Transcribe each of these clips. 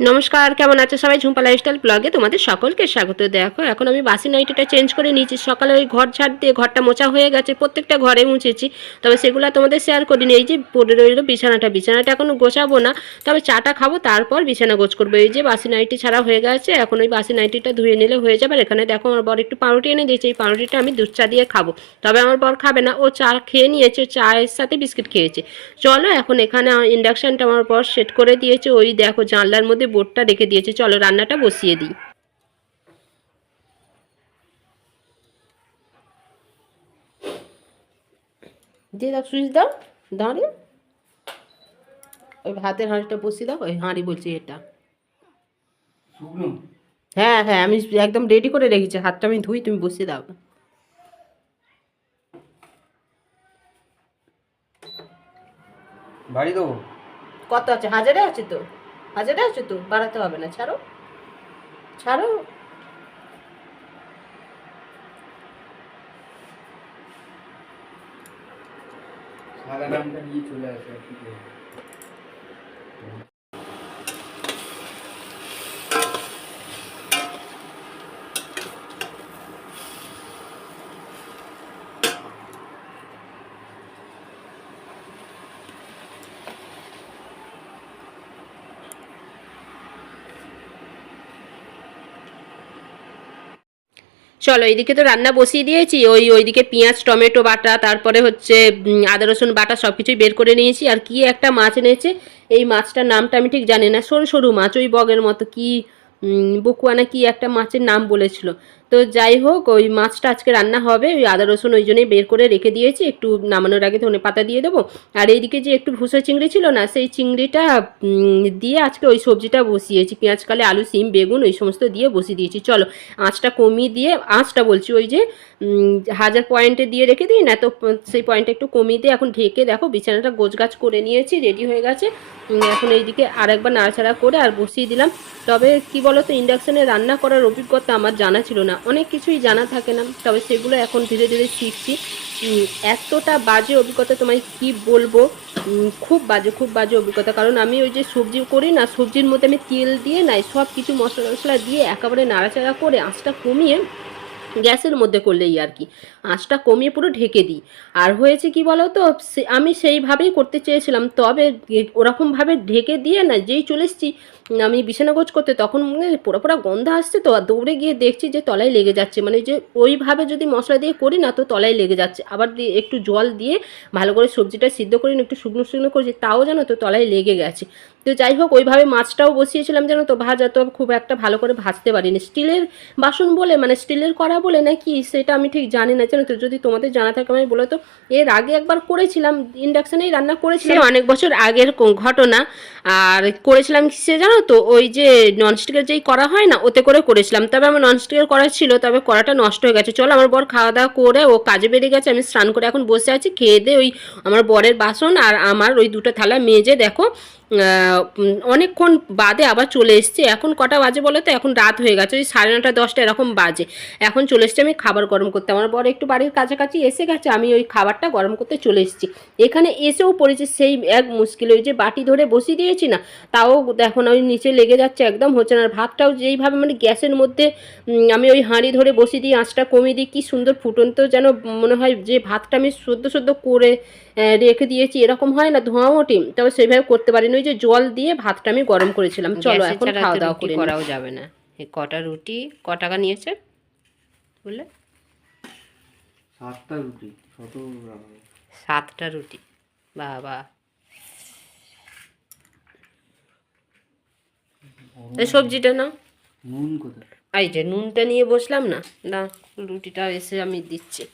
নমস্কার, কেমন আছো সবাই? ঝুম্পা লাইফস্টাইল ব্লগে তোমাদের সকলকে স্বাগত। দেখো এখন আমি বাসি নাইটিটা চেঞ্জ করে নিয়েছি। সকালে ওই ঘর ঝাড় দিয়ে ঘরটা মোছা হয়ে গেছে, প্রত্যেকটা ঘরে মুছেছি, তবে সেগুলো তোমাদের শেয়ার করিনি। এই যে পড়ে রইলো বিছানাটা এখনো গোছাবো না, তবে চাটা খাবো তারপর বিছানা গোছ করবো। এই যে বাসি নাইটি ছাড়া হয়ে গেছে, এখন ওই বাসি নাইটিটা ধুয়ে নিলে হয়ে যাবে। আর এখানে দেখো আমার বর একটু পাউরুটি এনে দিয়েছে, এই পাউরুটিটা আমি দুধ চা দিয়ে খাবো, তবে আমার বর খাবে না, ও চা খেয়ে নিয়েছে, চায়ের সাথে বিস্কিট খেয়েছে। চলো এখন এখানে ইন্ডাকশানটা আমার বর সেট করে দিয়েছে, ওই দেখো জানলার মধ্যে বোর্ডটা রেখে দিয়েছে। চলো রান্নাটা বসিয়ে দিই। দিয়ে দাও, সুইচ দাও, দাঁড়িয়ে ওই ভাতের হাঁড়িটা বসিয়ে দাও। ওই হাঁড়ি বলছি এটা। হ্যাঁ হ্যাঁ, আমি একদম রেডি করে রেখেছি, হাতটা আমি ধুই, তুমি বসিয়ে দাও। বাড়ি দেবো। কত আছে? হাজারে আছে তো, হাজারে আছে তো, বাড়াতে হবে না, ছাড়ো ছাড়ো। সাদা নামটা নিয়ে চলে আসে আর কি করবো। চলো এইদিকে তো রান্না বসিয়ে দিয়েছি, ওইদিকে পেঁয়াজ টমেটো বাটা, তারপরে হচ্ছে আদা রসুন বাটা সব কিছুই বের করে নিয়েছি। আর কি একটা মাছ এনেছে, এই মাছটার নামটা আমি ঠিক জানি না, সরু সরু মাছ, ওই বগের মতো কি বকুয়ানা কি একটা মাছের নাম বলেছিল। তো যাই হোক, ওই মাছটা আজকে রান্না হবে। ওই আদা রসুন ওই জন্যই বের করে রেখে দিয়েছি, একটু নামানোর আগে ধনে পাতা দিয়ে দেবো। আর এইদিকে যে একটু ভুসো চিংড়ি ছিল না, সেই চিংড়িটা দিয়ে আজকে ওই সবজিটা বসিয়েছি, পেঁয়াজ কালে আলু সিম বেগুন ওই সমস্ত দিয়ে বসিয়ে দিয়েছি। চলো আঁচটা কমিয়ে দিয়ে, আঁচটা বলছি ওই যে 1000 পয়েন্টে দিয়ে রেখে দিই না তো, সেই পয়েন্টটা একটু কমিয়ে দিয়ে এখন ঢেকে দেখো বিছানাটা গোছগাছ করে নিয়েছি, রেডি হয়ে গেছে। এখন এইদিকে আর একবার নাড়াচাড়া করে আর বসিয়ে দিলাম। তবে কি বলো তো, ইন্ডাকশানে রান্না করার অভিজ্ঞতা আমার জানা ছিল না, অনেক কিছুই জানা থাকে না, তবে সেগুলো এখন ধীরে ধীরে শিখছি। এতটা বাজে অভিজ্ঞতা তোমায় কি বলবো, খুব বাজে খুব বাজে অভিজ্ঞতা। কারণ আমি ওই যে সবজি করি না, সবজির মধ্যে আমি তেল দিয়ে নাই সব কিছু মশলা টশলা দিয়ে একেবারে নাড়াচাড়া করে আঁচটা কমিয়ে, গ্যাসের মধ্যে করলেই আর কি, আঁচটা কমিয়ে পুরো ঢেকে দিই। আর হয়েছে কি বলো তো, আমি সেইভাবেই করতে চেয়েছিলাম, তবে ওরকমভাবে ঢেকে দিয়ে না যেই চলে এসেছি আমি বিছানা গোছ করতে, তখন পোড়া পোড়া গন্ধ আসছে, তো আর দৌড়ে গিয়ে দেখছি যে তলায় লেগে যাচ্ছে। মানে যে ওইভাবে যদি মশলা দিয়ে করি না তো তলায় লেগে যাচ্ছে, আবার একটু জল দিয়ে ভালো করে সবজিটা সিদ্ধ করি না, একটু শুকনো শুকনো করেছি, তাও জানো তো তলায় লেগে গেছে। তো যাই হোক, ওইভাবে মাছটাও বসিয়েছিলাম জানো তো, ভাজা তো খুব একটা ভালো করে ভাজতে পারিনি। স্টিলের বাসন বলে, মানে স্টিলের কড়া বলে নাকি সেটা আমি ঠিক জানি না, জানো তো, যদি তোমাদের জানা থাকে আমি বলো তো। এর আগে একবার করেছিলাম, ইন্ডাকশানেই রান্না করেছিলাম, অনেক বছর আগের ঘটনা। আর করেছিলাম কিসে জানো তো, ওই যে ননস্টিকের যেই করা হয় না, ওতে করে করেছিলাম। তবে আমার ননস্টিকের কড়া ছিল, তবে কড়াটা নষ্ট হয়ে গেছে। চলো আমার বর খাওয়া দাওয়া করে ও কাজে বেরিয়ে গেছে, আমি স্নান করে এখন বসে আছি, খেয়ে দিয়ে ওই আমার বরের বাসন আর আমার ওই দুটো থালা মেজে দেখো অনেকক্ষণ বাদে আবার চলে এসছে। এখন কটা বাজে বলো তো, এখন রাত হয়ে গেছে, ওই 9:30 10টা এরকম বাজে। এখন চলে এসছি আমি খাবার গরম করতে, আমার বর একটু বাড়ির কাছাকাছি এসে গেছে, আমি ওই খাবারটা গরম করতে চলে এসেছি। এখানে এসেও পড়েছে সেই এক মুশকিল, ওই যে বাটি ধরে বসিয়ে দিয়েছি না, তাও দেখো না ওই নিচে লেগে যাচ্ছে, একদম হচ্ছে না। আর ভাতটাও যেইভাবে মানে গ্যাসের মধ্যে আমি ওই হাঁড়ি ধরে বসিয়ে দিই, আঁচটা কমিয়ে দিই, কি সুন্দর ফুটন্ত যেন মনে হয় যে ভাতটা আমি সদ্য সদ্য করে রেখে দিয়েছি, এরকম হয় না ধোঁয়া ওঠে, তবে সেইভাবে করতে পারিনি। ওই যে জল দিয়ে ভাতটা আমি গরম করেছিলাম। চলো এখন খাওয়া দাওয়া করে করাও যাবে না। এই কটা রুটি ক টাকা নিয়েছে বললে? 7টা রুটি 17 টাকা। 7টা রুটি, বাবা। এই সবজিটা না, নুন কোথায়? এই যে নুনটা নিয়ে বসলাম না, না রুটিটা এসে আমি দিচ্ছি।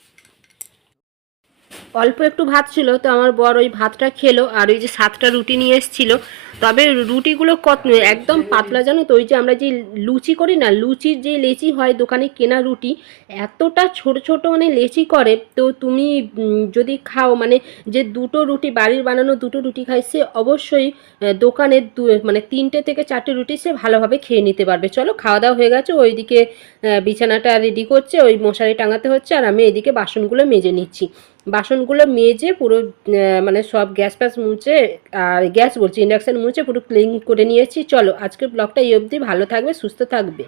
অল্প একটু ভাত ছিল, তো আমার বর ওই ভাতটা খেলো, আর ওই যে 7টা রুটি নিয়ে এসেছিলো। তবে রুটিগুলো একদম পাতলা, জানো তো, ওই যে আমরা যে লুচি করি না, লুচির যে লেচি হয় দোকানে কেনা রুটি, এতটা ছোট ছোট মানে লেচি করে। তো তুমি যদি খাও, মানে যে দুটো রুটি বাড়ির বানানো দুটো রুটি খাই, সে অবশ্যই দোকানের মানে 3টে থেকে 4টে রুটি সে ভালোভাবে খেয়ে নিতে পারবে। চলো খাওয়া দাওয়া হয়ে গেছে, ওইদিকে বিছানাটা রেডি করছে, ওই মশারি টাঙাতে হচ্ছে, আর আমি এদিকে বাসনগুলো মেজে নিচ্ছি। বাসনগুলো মেজে পুরো মানে সব গ্যাস ফ্যাস মুছে, আর গ্যাস বলছি ইন্ডাকশান মুছে পুরো ক্লিন করে নিয়েছি। চলো আজকের ব্লগটা এই অবধি, ভালো থাকবে সুস্থ থাকবে।